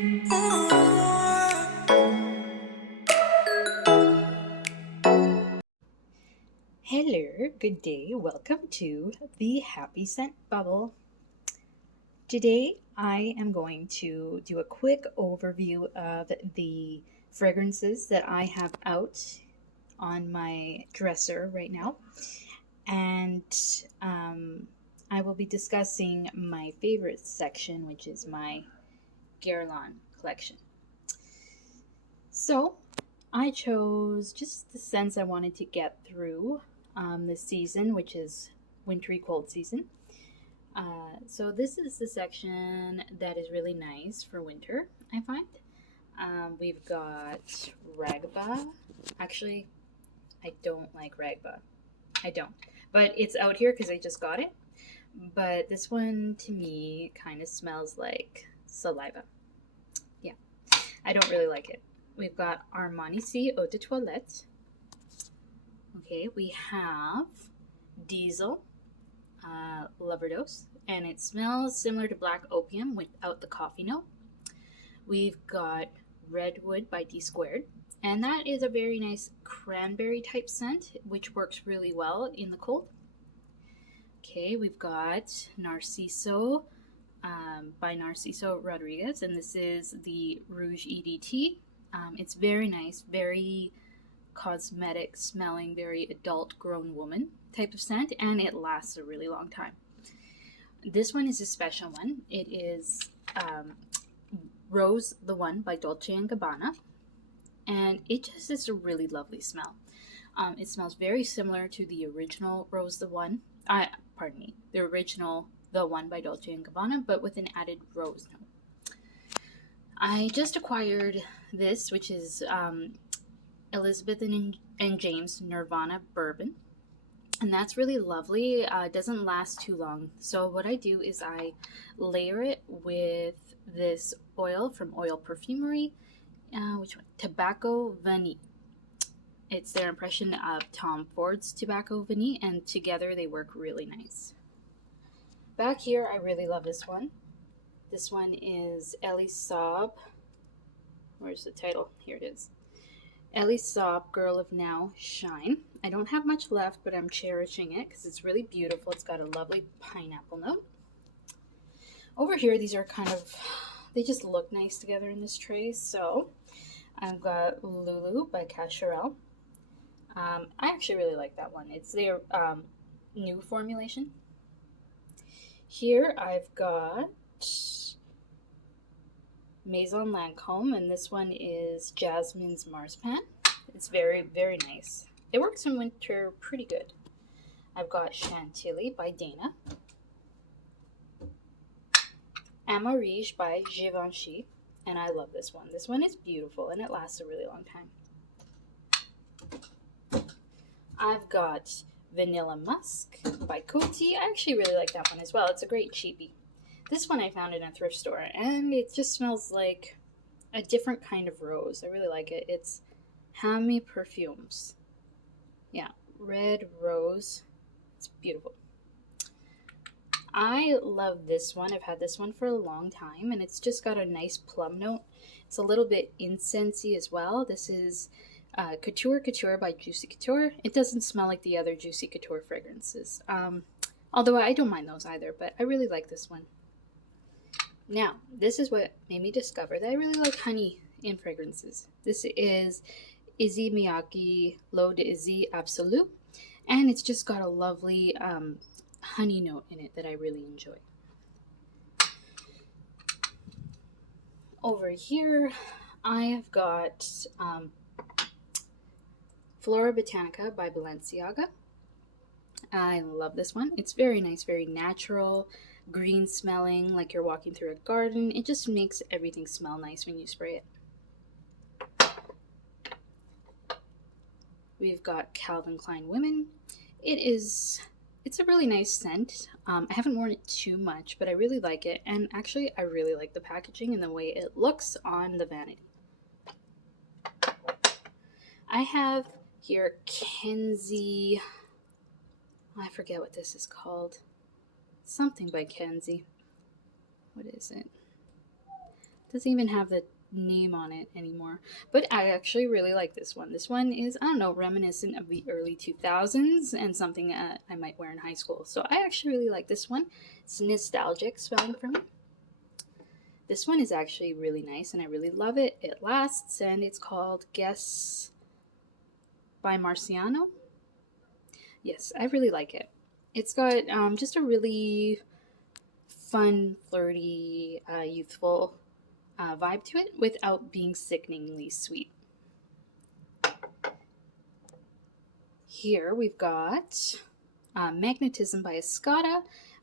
Hello, good day. Welcome to the Happy Scent Bubble. Today I am going to do a quick overview of the fragrances that I have out on my dresser right now. And I will be discussing my favorite section, which is my Guerlain collection. So I chose just the scents I wanted to get through this season, which is wintry cold season. So this is the section that is really nice for winter, I find. We've got Raghba. Actually, I don't like Raghba. I don't. But it's out here because I just got it. But this one, to me, kind of smells like saliva. Yeah, I don't really like it. We've got Armani Sì Eau de Toilette. Okay, we have Diesel Loverdose, and it smells similar to Black Opium without the coffee note. We've got Redwood by DSquared, and that is a very nice cranberry type scent, which works really well in the cold. Okay, we've got Narciso by Narciso Rodrigez, and this is the Rouge EDT. It's very nice, very cosmetic smelling, very adult grown woman type of scent, and it lasts a really long time. This one is a special one. It is Rose the One by Dolce & Gabana, and it just is a really lovely smell. It smells very similar to the original Rose the One, the original The One by Dolce & Gabbana, but with an added rose note. I just acquired this, which is Elizabeth and James Nirvana Bourbon, and that's really lovely. It doesn't last too long, so what I do is I layer it with this oil from Oil Perfumery, which one? Tobacco Vanille. It's their impression of Tom Ford's Tobacco Vanille, and together they work really nice. Back here, I really love this one. This one is Elie Saab. Where's the title? Here it is. Elie Saab, Girl of Now, Shine. I don't have much left, but I'm cherishing it because it's really beautiful. It's got a lovely pineapple note. Over here, these are they just look nice together in this tray. So I've got Lulu by Cacharel. I actually really like that one. It's their new formulation. Here I've got Maison Lancôme, and this one is Jasmines Marzipane. It's very, very nice. It works in winter pretty good. I've got Chantilly by Dana. Amarige de Givenchy, and I love this one. This one is beautiful, and it lasts a really long time. I've got Vanilla Musk by Coty. I actually really like that one as well. It's a great cheapie. This one I found in a thrift store, and it just smells like a different kind of rose. I really like it. It's Perfumes. Yeah, red rose. It's beautiful. I love this one. I've had this one for a long time, and it's just got a nice plum note. It's a little bit incensey as well. This is Couture by Juicy Couture. It doesn't smell like the other Juicy Couture fragrances. Although I don't mind those either, but I really like this one. Now, this is what made me discover that I really like honey in fragrances. This is Issey Miyake L'Eau d'Issey Absolue, and it's just got a lovely honey note in it that I really enjoy. Over here, I have got Flora Botanica by Balenciaga. I love this one. It's very nice, very natural, green smelling, like you're walking through a garden. It just makes everything smell nice when you spray it. We've got Calvin Klein Women. It's a really nice scent. I haven't worn it too much, but I really like it. And actually, I really like the packaging and the way it looks on the vanity. I have here Kenzie. I forget what this is called. Something by Kenzie. What is it? Doesn't even have the name on it anymore. But I actually really like this one. This one is, I don't know, reminiscent of the early 2000s and something I might wear in high school. So I actually really like this one. It's nostalgic smelling for me. This one is actually really nice and I really love it. It lasts and it's called Guess by Marciano. Yes, I really like it. It's got just a really fun, flirty, youthful vibe to it without being sickeningly sweet. Here we've got Magnetism by Escada.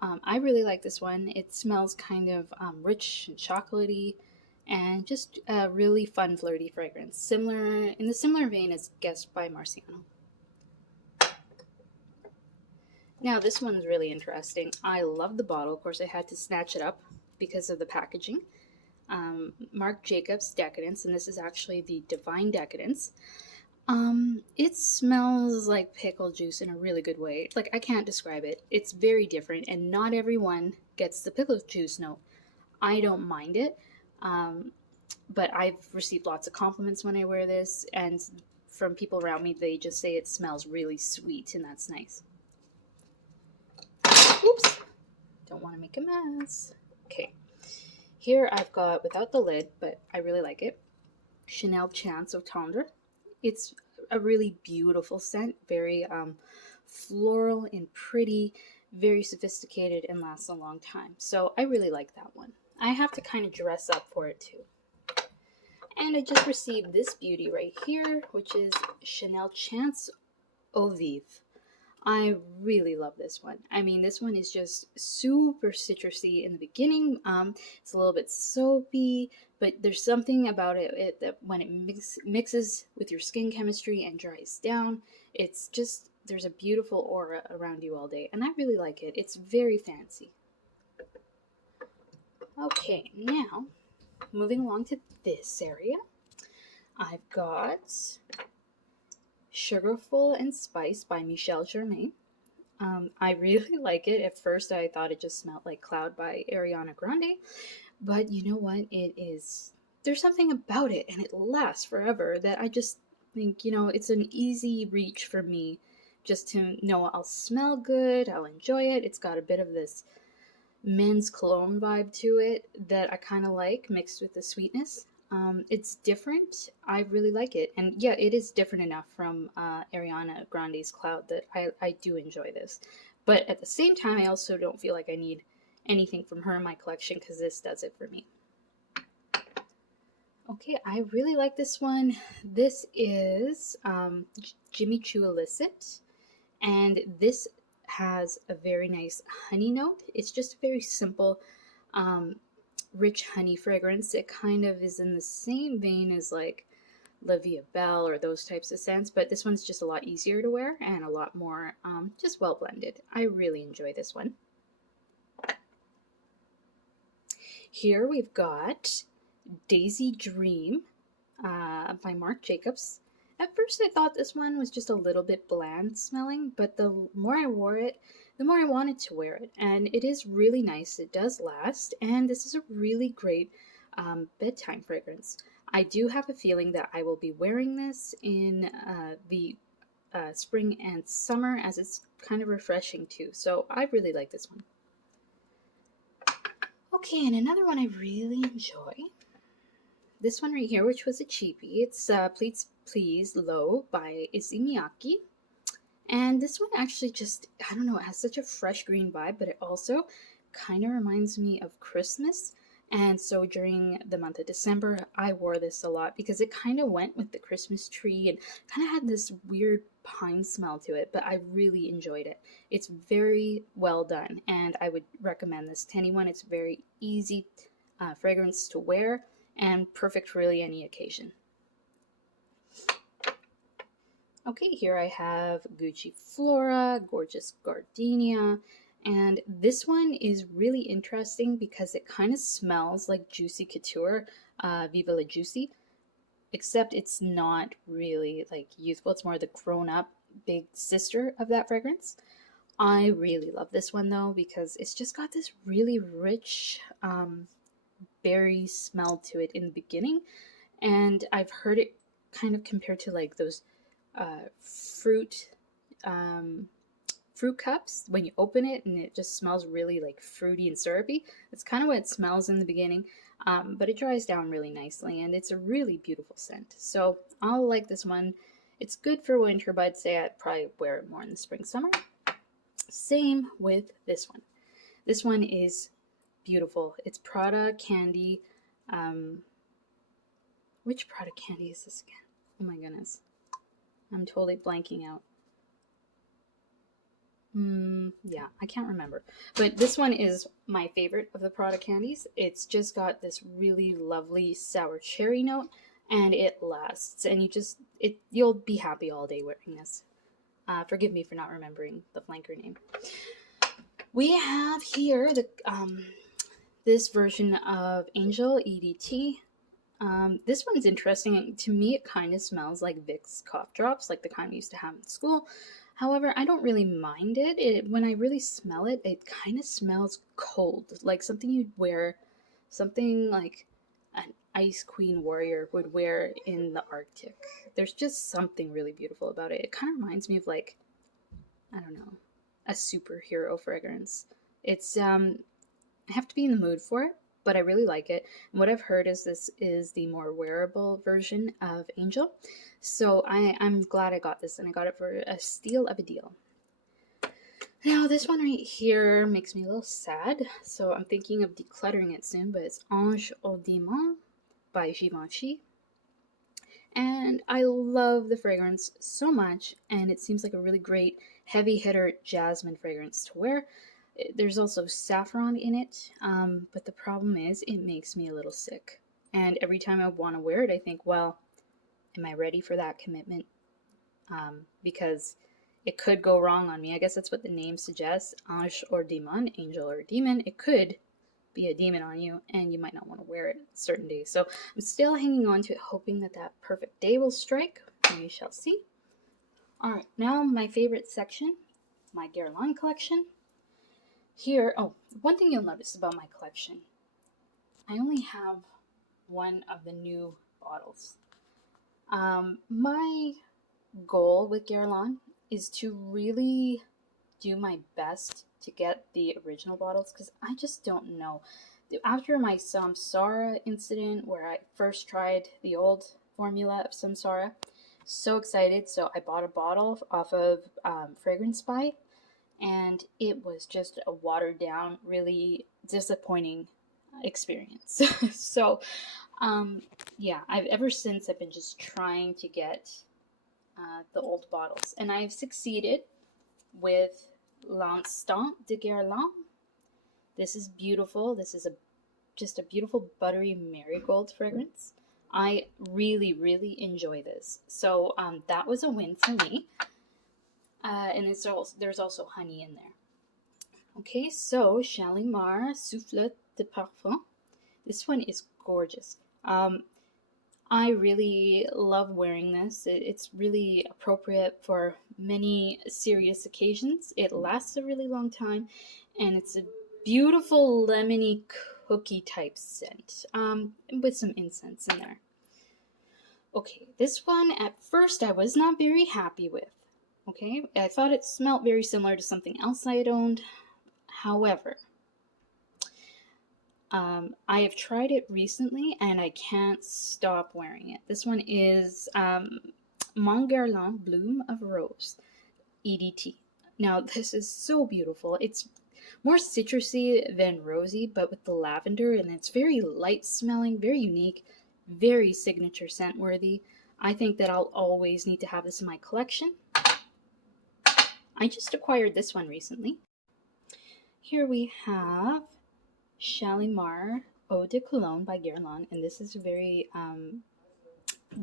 I really like this one. It smells kind of rich and chocolatey and just a really fun, flirty fragrance. In the similar vein as Guess by Marciano. Now this one's really interesting. I love the bottle. Of course, I had to snatch it up because of the packaging. Marc Jacobs Decadence, and this is actually the Divine Decadence. It smells like pickle juice in a really good way. Like, I can't describe it. It's very different, and not everyone gets the pickle juice note. I don't mind it, but I've received lots of compliments when I wear this, and from people around me, they just say it smells really sweet, and that's nice. Oops! Don't want to make a mess. Okay. Here I've got, without the lid, but I really like it, Chanel Chance Au Tendre. It's a really beautiful scent, very floral and pretty, very sophisticated, and lasts a long time. So I really like that one. I have to kind of dress up for it too. And I just received this beauty right here, which is Chanel Chance Eau Vive. I really love this one. I mean, this one is just super citrusy in the beginning. It's a little bit soapy, but there's something about it that when it mixes with your skin chemistry and dries down, it's just, there's a beautiful aura around you all day. And I really like it. It's very fancy. Okay, now, moving along to this area, I've got Sugarful and Spice by Michel Germain. I really like it. At first, I thought it just smelled like Cloud by Ariana Grande, but you know what? There's something about it, and it lasts forever that I just think, it's an easy reach for me just to know I'll smell good, I'll enjoy it. It's got a bit of this men's cologne vibe to it that I kind of like, mixed with the sweetness. It's different. I really like it. And yeah, it is different enough from Ariana Grande's Cloud that I do enjoy this. But at the same time, I also don't feel like I need anything from her in my collection because this does it for me. Okay, I really like this one. This is Jimmy Choo Illicit. And this has a very nice honey note. It's just a very simple rich honey fragrance. It kind of is in the same vein as like La Vie Belle or those types of scents, but this one's just a lot easier to wear and a lot more just well blended. I really enjoy this one. Here we've got Daisy Dream by Marc Jacobs. At first I thought this one was just a little bit bland smelling, but the more I wore it, the more I wanted to wear it. And it is really nice. It does last. And this is a really great bedtime fragrance. I do have a feeling that I will be wearing this in the spring and summer, as it's kind of refreshing too. So I really like this one. Okay, and another one I really enjoy. This one right here, which was a cheapie. It's Please Please Low by Issey Miyake. And this one actually just, I don't know, it has such a fresh green vibe, but it also kind of reminds me of Christmas. And so during the month of December, I wore this a lot because it kind of went with the Christmas tree and kind of had this weird pine smell to it, but I really enjoyed it. It's very well done, and I would recommend this to anyone. It's very easy fragrance to wear and perfect for really any occasion. Okay, here I have Gucci Flora, Gorgeous Gardenia, and this one is really interesting because it kind of smells like Juicy Couture, Viva La Juicy, except it's not really like youthful. It's more the grown-up big sister of that fragrance. I really love this one though because it's just got this really rich berry smell to it in the beginning, and I've heard it kind of compared to like those fruit fruit cups when you open it and it just smells really like fruity and syrupy. That's kind of what it smells in the beginning, but it dries down really nicely and it's a really beautiful scent. So I'll like this one. It's good for winter, but I'd say I'd probably wear it more in the spring, summer. Same with this one. This one is beautiful. It's Prada Candy. Which Prada Candy is this again? Oh my goodness. I'm totally blanking out. Yeah, I can't remember. But this one is my favorite of the Prada candies. It's just got this really lovely sour cherry note, and it lasts. And you'll be happy all day wearing this. Forgive me for not remembering the flanker name. We have here this version of Angel EDT. This one's interesting. To me, it kind of smells like Vicks cough drops, like the kind we used to have in school. However, I don't really mind it. When I really smell it, it kind of smells cold, like something you'd wear, something like an Ice Queen warrior would wear in the Arctic. There's just something really beautiful about it. It kind of reminds me of like, I don't know, a superhero fragrance. It's I have to be in the mood for it, but I really like it. And what I've heard is this is the more wearable version of Angel. So I'm glad I got this, and I got it for a steal of a deal. Now this one right here makes me a little sad, so I'm thinking of decluttering it soon, but it's Ange au Démon by Givenchy. And I love the fragrance so much, and it seems like a really great heavy hitter jasmine fragrance to wear. There's also saffron in it, but the problem is it makes me a little sick. And every time I want to wear it, I think, well, am I ready for that commitment? Because it could go wrong on me. I guess that's what the name suggests. Ange or demon, angel or demon. It could be a demon on you, and you might not want to wear it certain days. So I'm still hanging on to it, hoping that that perfect day will strike. We shall see. All right, now my favorite section, my Guerlain collection. Here, oh, one thing you'll notice about my collection, I only have one of the new bottles. My goal with Guerlain is to really do my best to get the original bottles, because I just don't know. After my Samsara incident, where I first tried the old formula of Samsara, so excited, so I bought a bottle off of Fragrance Spy, and it was just a watered down, really disappointing experience. So yeah, ever since I've been just trying to get the old bottles, and I've succeeded with L'Instant de Guerlain. This is beautiful. This is just a beautiful buttery marigold fragrance. I really, really enjoy this. So that was a win for me. And there's also honey in there. Okay, so Shalimar Souffle de Parfum. This one is gorgeous. I really love wearing this. It's really appropriate for many serious occasions. It lasts a really long time, and it's a beautiful lemony cookie type scent with some incense in there. Okay, this one at first I was not very happy with. Okay, I thought it smelled very similar to something else I had owned. However, I have tried it recently and I can't stop wearing it. This one is Mon Guerlain Bloom of Rose EDT. Now this is so beautiful. It's more citrusy than rosy, but with the lavender, and it's very light smelling, very unique, very signature scent worthy. I think that I'll always need to have this in my collection. I just acquired this one recently. Here we have Shalimar Eau de Cologne by Guerlain, and this is a very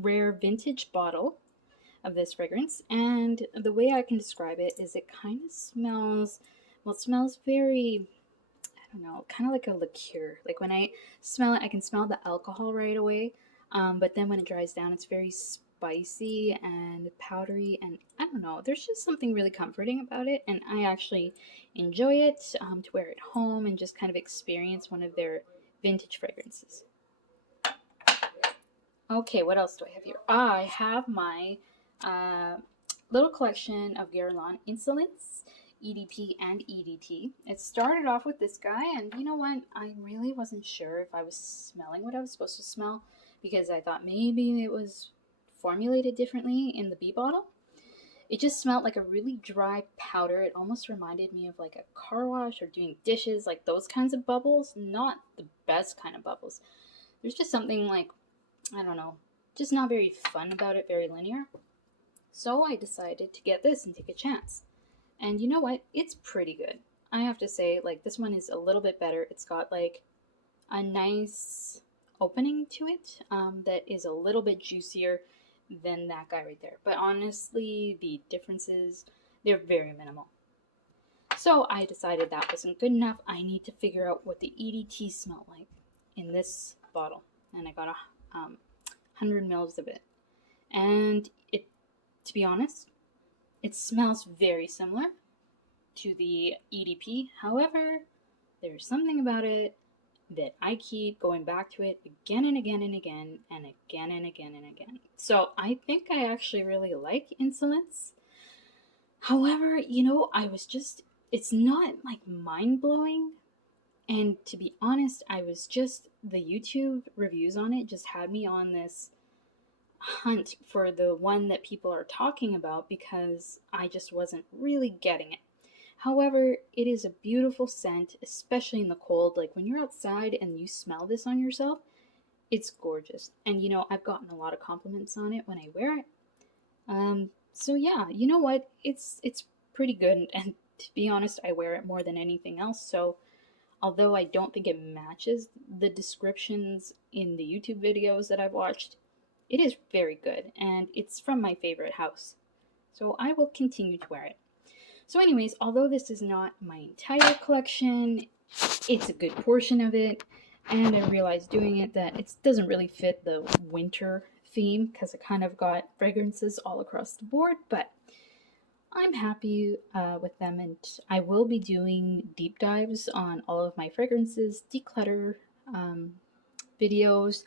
rare vintage bottle of this fragrance. And the way I can describe it is it kind of smells, well, it smells very, I don't know, kind of like a liqueur. Like when I smell it, I can smell the alcohol right away, but then when it dries down, it's very spicy and powdery, and I don't know, there's just something really comforting about it, and I actually enjoy it to wear at home and just kind of experience one of their vintage fragrances. Okay, what else do I have here? I have my little collection of Guerlain Insolence EDP and EDT. It started off with this guy, and you know what? I really wasn't sure if I was smelling what I was supposed to smell, because I thought maybe it was formulated differently in the B bottle. It just smelled like a really dry powder. It almost reminded me of like a car wash or doing dishes, like those kinds of bubbles. Not the best kind of bubbles. There's just something like, I don't know, just not very fun about it, very linear. So I decided to get this and take a chance. And you know what? It's pretty good. I have to say, like, this one is a little bit better. It's got like a nice opening to it that is a little bit juicier than that guy right there. But honestly, the differences, they're very minimal. So I decided that wasn't good enough. I need to figure out what the EDT smelled like in this bottle. And I got 100 mils of it. And it, to be honest, it smells very similar to the EDP. However, there's something about it that I keep going back to it again and again and again and again and again and again. So I think I actually really like Insolence. However, you know, it's not like mind-blowing. And to be honest, the YouTube reviews on it just had me on this hunt for the one that people are talking about, because I just wasn't really getting it. However, it is a beautiful scent, especially in the cold. Like when you're outside and you smell this on yourself, it's gorgeous. And you know, I've gotten a lot of compliments on it when I wear it. So yeah, you know what? It's pretty good. And to be honest, I wear it more than anything else. So although I don't think it matches the descriptions in the YouTube videos that I've watched, it is very good, and it's from my favorite house. So I will continue to wear it. So anyways, although this is not my entire collection, it's a good portion of it, and I realized doing it that it doesn't really fit the winter theme, because I kind of got fragrances all across the board, but I'm happy with them, and I will be doing deep dives on all of my fragrances, declutter videos,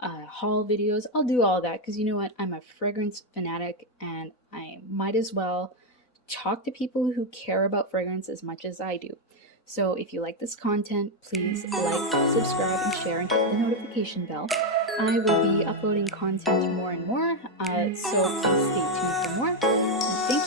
haul videos. I'll do all that because you know what? I'm a fragrance fanatic, and I might as well talk to people who care about fragrance as much as I do. So if you like this content, please like, subscribe, and share, and hit the notification bell. I will be uploading content more and more, so please stay tuned for more. And thank